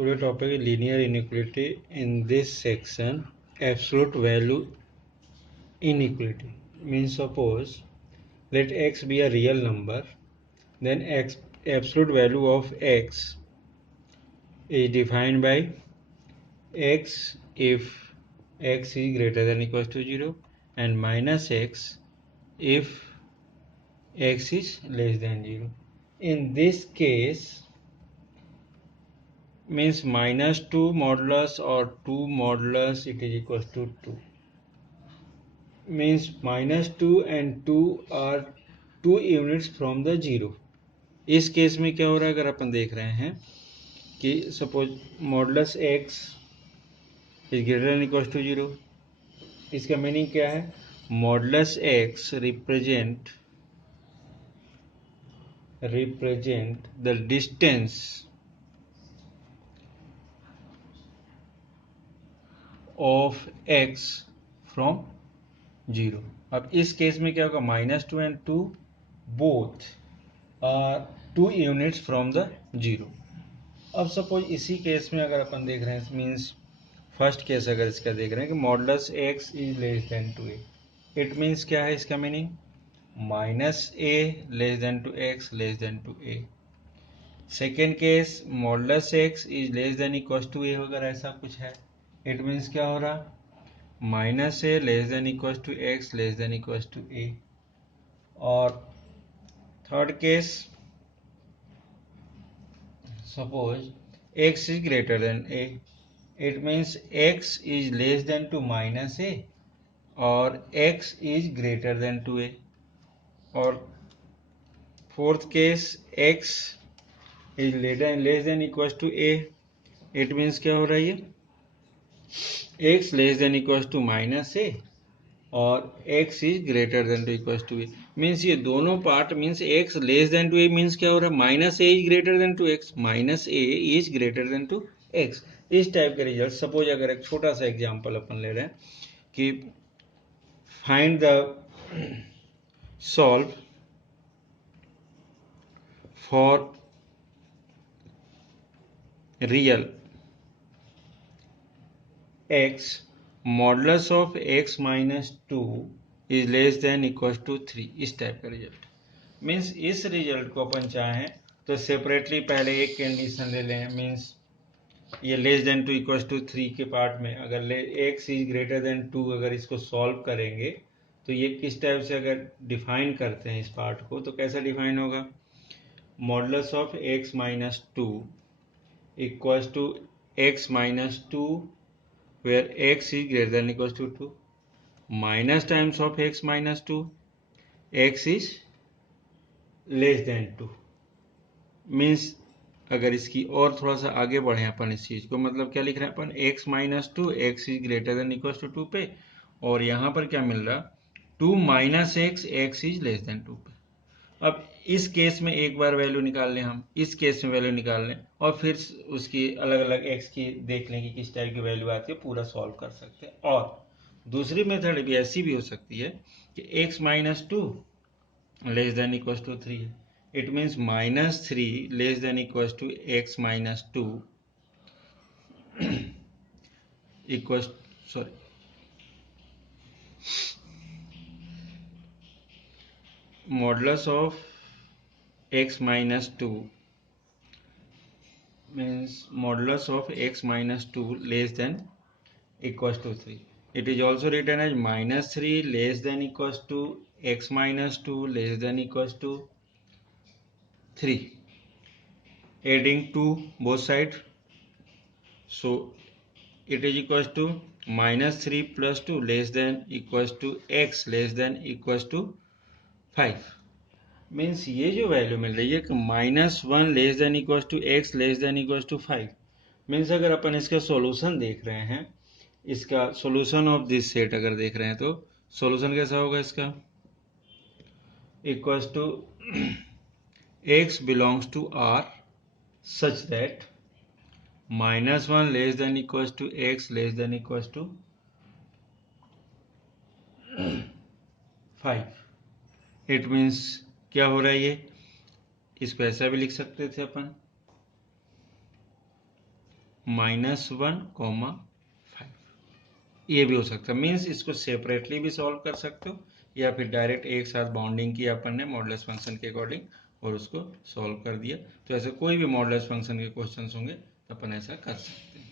Today topic is linear inequality. In this section, absolute value inequality means suppose let x be a real number, then absolute value of x is defined by x if x is greater than or equal to 0 and minus x if x is less than 0. In this case means minus 2 modulus or 2 modulus it is equal to 2 means minus 2 and 2 are 2 units from the 0. इस case में क्या हो रहा है अगर अपन देख रहे हैं कि suppose modulus x is greater than equal to 0. इसका मीनिंग क्या है? Modulus x represent the distance of x from 0. अब इस केस में क्या होगा? Minus 2 and 2 both are 2 units from the 0. अब सपोज इसी केस में अगर अपन देख रहे हैं मीन्स फर्स्ट केस अगर इसका देख रहे हैं कि modulus x is less than to a, it means क्या है इसका meaning? Minus a less than to x less than to a. Second case modulus x is less than equal to a अगर ऐसा कुछ है, इट मीन्स क्या हो रहा? Minus a less than equal to x less than equal to a. और third case suppose x is greater than a, it means x is less than to minus a or x is greater than to a. और fourth case x is less than equals to a, it means क्या हो रहा है? ये x less than equals to minus a और x is greater than to equals to a. Means ये दोनों part means x less than to a means क्या हो रहा है? Minus a is greater than to x, minus a is greater than to x. इस type का result. Suppose अगर एक छोटा सा एग्जांपल अपन ले रहे हैं कि find the solve for real x modulus of x minus 2 is less than equal to 3. इस टाइप का रिजल्ट. मीन्स इस रिजल्ट को अपन चाहें तो सेपरेटली पहले एक कंडीशन ले लें. मीन्स ये less than to equal to 3 के पार्ट में अगर x इज ग्रेटर देन 2 अगर इसको सॉल्व करेंगे तो ये किस टाइप से अगर डिफाइन करते हैं इस पार्ट को तो कैसा डिफाइन होगा? Modulus of x minus 2 equal to x minus 2 where x is greater than equals to 2 minus times of x minus 2 x is less than 2. Means अगर इसकी और थोड़ा सा आगे बढ़े अपन इस चीज को, मतलब क्या लिख रहे हैं अपन? x minus 2 x is greater than equal to 2 पे, और यहाँ पर क्या मिल रहा? 2 minus x x is less than 2 पे. अब इस केस में एक बार वैल्यू निकाल लें, हम इस केस में वैल्यू निकाल लें और फिर उसकी अलग अलग x की देख लें कि किस टाइप की वैल्यू आती है, पूरा सॉल्व कर सकते हैं. और दूसरी मेथड भी ऐसी भी हो सकती है कि x minus 2 less than equal to 3 है. It means minus 3 less than equal to x minus 2 equal modulus of x minus 2 means modulus of x minus 2 less than equals to 3. It is also written as minus 3 less than equals to x minus 2 less than equals to 3. Adding 2 both sides, so it is equals to minus 3 plus 2 less than equals to x less than equals to 5. Means ये जो value मिल रही है कि minus 1 less than equal to x less than equal to 5. Means अगर अपन इसका solution देख रहे हैं, इसका सॉल्यूशन ऑफ दिस सेट अगर देख रहे हैं तो सॉल्यूशन कैसा होगा इसका? Equals to x belongs to r such that minus 1 less than equals to x less than equals to 5. It means क्या हो रहा है? ये इसको ऐसा भी लिख सकते थे अपन -1,5 ये भी हो सकता है। मीन्स इसको सेपरेटली भी सॉल्व कर सकते हो या फिर डायरेक्ट एक साथ बाउंडिंग की अपन ने मॉडुलस फंक्शन के अकॉर्डिंग और उसको सॉल्व कर दिया। तो ऐसे कोई भी मॉडुलस फंक्शन के क्वेश्चंस होंगे तो अपन ऐसा कर सकते हैं।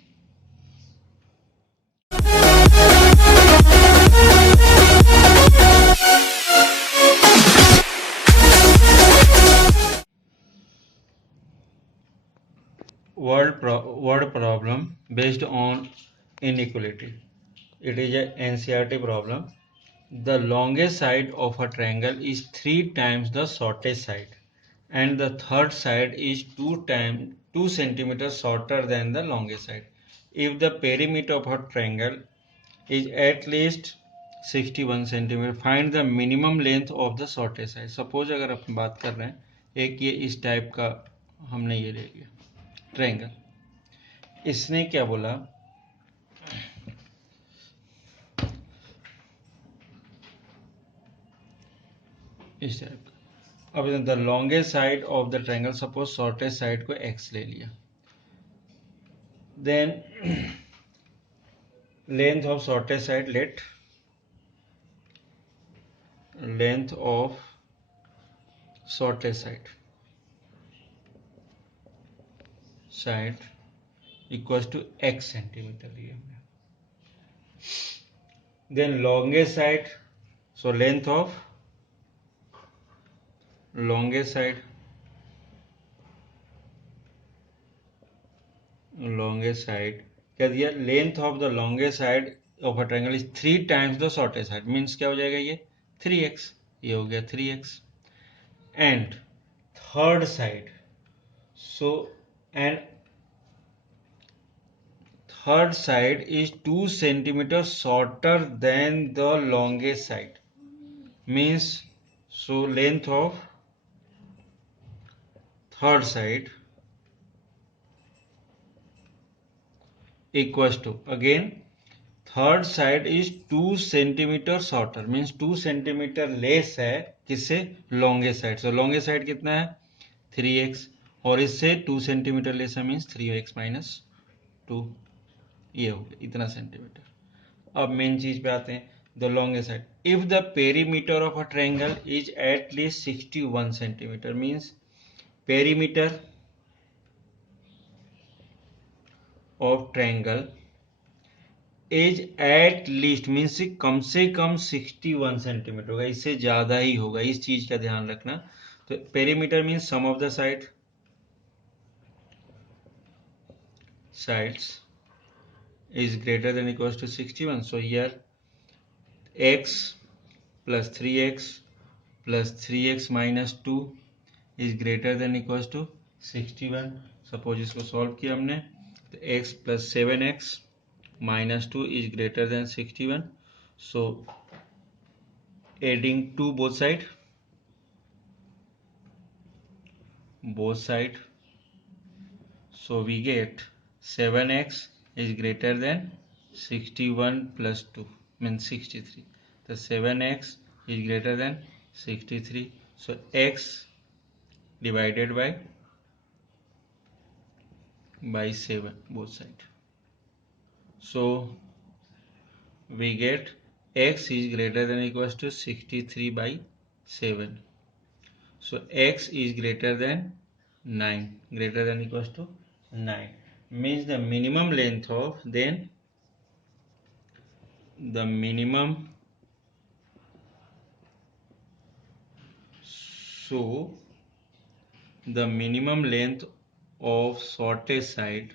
word problem based on inequality. It is a NCERT problem. The longest side of a triangle is 3 times the shortest side, and the third side is 2 centimeters shorter than the longest side. If the perimeter of a triangle is at least 61 centimeter, find the minimum length of the shortest side. Suppose अगर अपन बात कर रहे हैं एक ये इस type का हमने ये ले लिया ट्रायंगल, इसने क्या बोला इस टाइप का। अब the longest side of the triangle, suppose shortest side को x ले लिया, then length of shortest side, let length of shortest side equals to x centimetre लिया हमने। Then longest side, so length of longest side क्या दिया, length of the longest side of a triangle is 3 times the shortest side, means क्या हो जाएगा ये 3x, ये हो गया 3x। And third side, so and third side is 2 centimeters shorter than the longest side, means so length of third side equals to, again third side is 2 centimeter shorter, means 2 centimeter less है किससे, longest side से। longest side कितना है 3x, और इससे 2 centimeter less है, means 3x minus 2, ये हो गया इतना सेंटीमीटर। अब मेन चीज पे आते हैं, the longest side. If the perimeter of a triangle is at least 61 centimetre, means perimeter of triangle is at least, means कम से कम 61 सेंटीमीटर होगा, इससे ज्यादा ही होगा, इस चीज का ध्यान रखना। तो perimeter means sum of the sides is greater than equals to 61. So here x plus 3x plus 3x minus 2 is greater than equals to 61. Suppose इसको सॉल्व किया हमने तो x plus 7x minus 2 is greater than 61. So adding 2 both side, so we get 7x is greater than 61 plus 2 means 63. The 7x is greater than 63, so x divided by 7 both side, so we get x is greater than equals to 63 by 7, so x is greater than 9, greater than equals to 9, means the minimum length of, then the minimum, so the minimum length of shortest side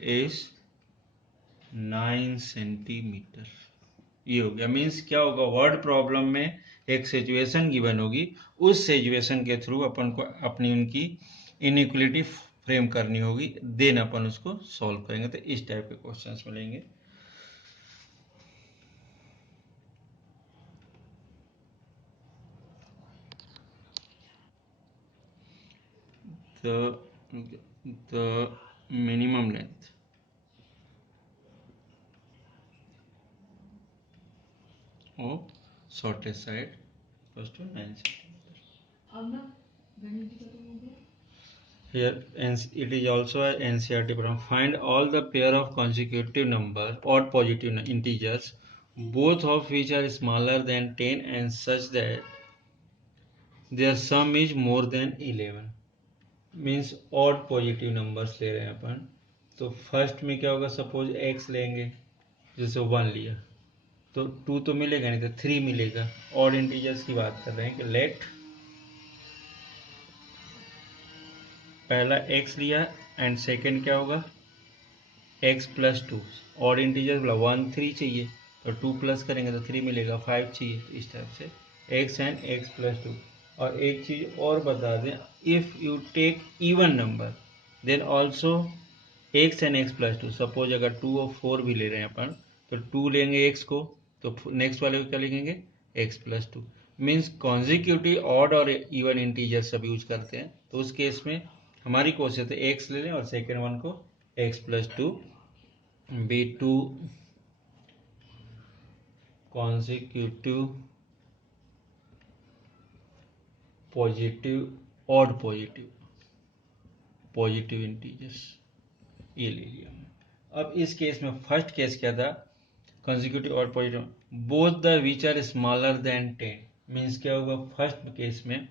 is 9 centimetre. ये हो गया, means क्या होगा, word problem में एक situation given होगी, उस situation के थ्रू अपन को अपनी उनकी इनइक्वलिटी फ्रेम करनी होगी, देन अपन उसको सॉल्व करेंगे। तो इस टाइप के क्वेश्चंस मिलेंगे। the minimum length of shortest side equals to 9 centimeter. here it is also a NCERT problem. Find all the pair of consecutive number odd positive integers both of which are smaller than 10 and such that their sum is more than 11. Means odd positive numbers ले रहे हैं अपन. तो first में क्या होगा, suppose x लेंगे, जैसे 1 लिया तो 2 तो मिलेगा नहीं, तो 3 मिलेगा. ऑड इंटीजर्स की बात कर रहे हैं कि लेट पहला x लिया एंड सेकंड क्या होगा x प्लस 2. ऑड इंटीजर बोला 1 3 चाहिए तो 2 प्लस करेंगे तो 3 मिलेगा. 5 चाहिए, तो इस टाइप से x एंड x प्लस 2. और एक चीज और बता दें, if you take even number then also x and x plus 2. Suppose अगर 2 और 4 भी ले रहे हैं अपन तो 2 लेंगे x को तो नेक्स्ट वाले को क्या लिखेंगे x plus 2. Means consecutive odd और इवन इंटीजर सब यूज करते हैं. तो उस केस में हमारी कोशिश है x ले लें और सेकेंड वन को x plus 2 be 2 consecutive positive odd positive integers, ये ले लिया. अब इस केस में फर्स्ट केस क्या था, consecutive odd positive both the which are smaller than 10. Means क्या होगा, फर्स्ट केस में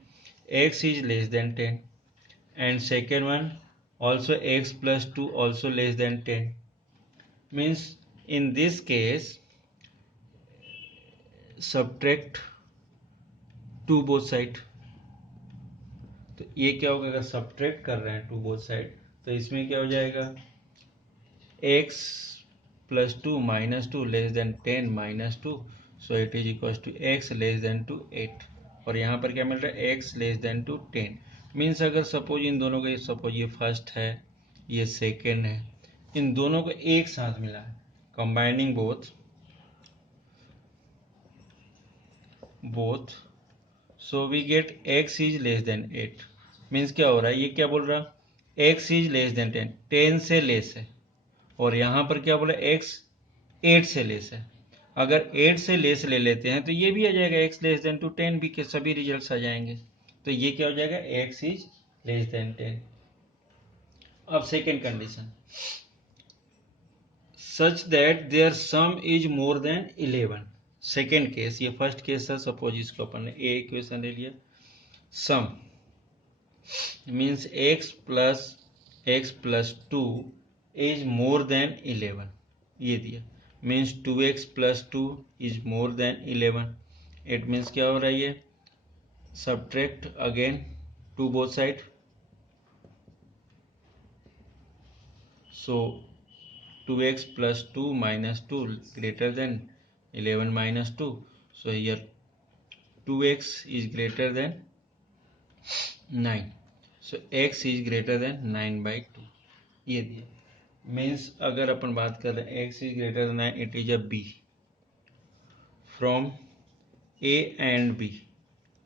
x is less than 10 and second one also x plus 2 also less than 10. Means in this case subtract two both side. तो ये क्या होगा, अगर subtract कर रहे हैं टू बोथ साइड तो इसमें क्या हो जाएगा, x plus 2 minus 2 less than 10 minus 2, so it is equal to x less than to 8. और यहाँ पर क्या मिल रहा है, x less than to 10. Means अगर सपोज इन दोनों का, सपोज ये फर्स्ट है ये सेकेंड है, इन दोनों को एक साथ मिला है, combining both so we get x is less than 8. Means क्या हो रहा है, ये क्या बोल रहा है, x इज लेस देन 10, 10 से लेस है. और यहाँ पर क्या बोला, x 8 से लेस है. अगर 8 से लेस ले लेते हैं तो ये भी आ जाएगा x लेस देन टू 10 भी, के सभी रिजल्ट्स आ जाएंगे. तो ये क्या हो जाएगा, x इज लेस देन 10. अब second condition, such that their sum is more than 11. Second case, ये फर्स्ट केस था, सपोज इसको अपन ने ए इक्वेशन ले लिया. Sum means x plus 2 is more than 11, ये दिया. Means 2x plus 2 is more than 11. It means क्या हो रहा है, ये subtract again two both side. So 2x plus 2 minus 2 greater than 11 minus 2. So here 2x is greater than 9. So x is greater than 9 by 2. ये दिया. Means अगर अपन बात कर रहे हैं x is greater than 9, it is a b from a and b.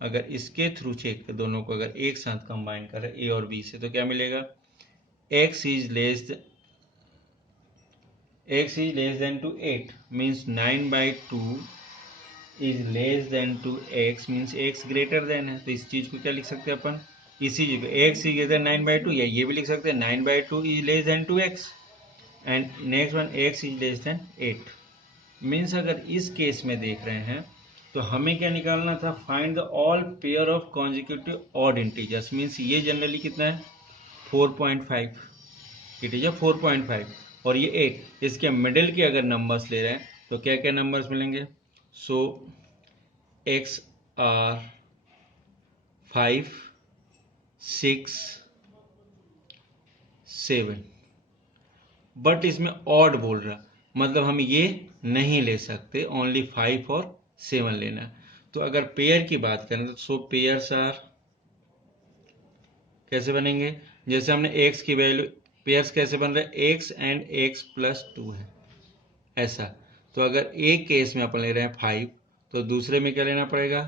अगर इसके through check कर, दोनों को अगर एक साथ कंबाइन करें a और b से, तो क्या मिलेगा, x is less than to 8. means 9 by 2 is less than to x, means x greater than है. तो इस चीज को क्या लिख सकते हैं अपन, इसी जगह x is greater than 9 by 2, या ये भी लिख सकते हैं 9 by 2 is less than to x and next one x is less than 8. Means अगर इस केस में देख रहे हैं तो हमें क्या निकालना था, find the all pair of consecutive odd integers. Means ये जनरली कितना है 4.5, इट इज 4.5 और ये 8. इसके मिडिल के अगर नंबर्स ले रहे हैं तो क्या क्या नंबर्स मिलेंगे, सो x आर 5 6 7. बट इसमें ऑड बोल रहा, मतलब हम ये नहीं ले सकते, ओनली 5 और 7 लेना है. तो अगर पेयर की बात करें तो सो पेयर्स आर कैसे बनेंगे, जैसे हमने x की वैल्यू, पेयर्स कैसे बन रहे हैं, x एंड x प्लस 2 है ऐसा. तो अगर एक केस में अपन ले रहे हैं 5 तो दूसरे में क्या लेना पड़ेगा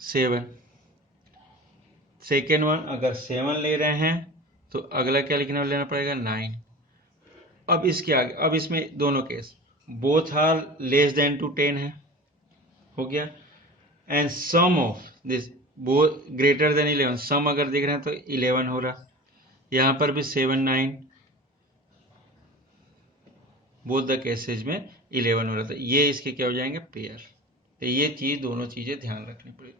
7. सेकेंड वन अगर 7 ले रहे हैं तो अगला क्या लेना पड़ेगा 9. अब इसके आगे, अब इसमें दोनों case both are less than to 10 है, हो गया. एंड सम ऑफ दिस वो ग्रेटर देन 11, सम अगर देख रहे हैं तो 11 हो रहा, यहाँ पर भी 7 9, बोथ द केसेज में 11 हो रहा था, ये इसके क्या हो जाएंगे पेयर। तो ये चीज़ दोनों चीज़ें ध्यान रखनी पड़ेगी।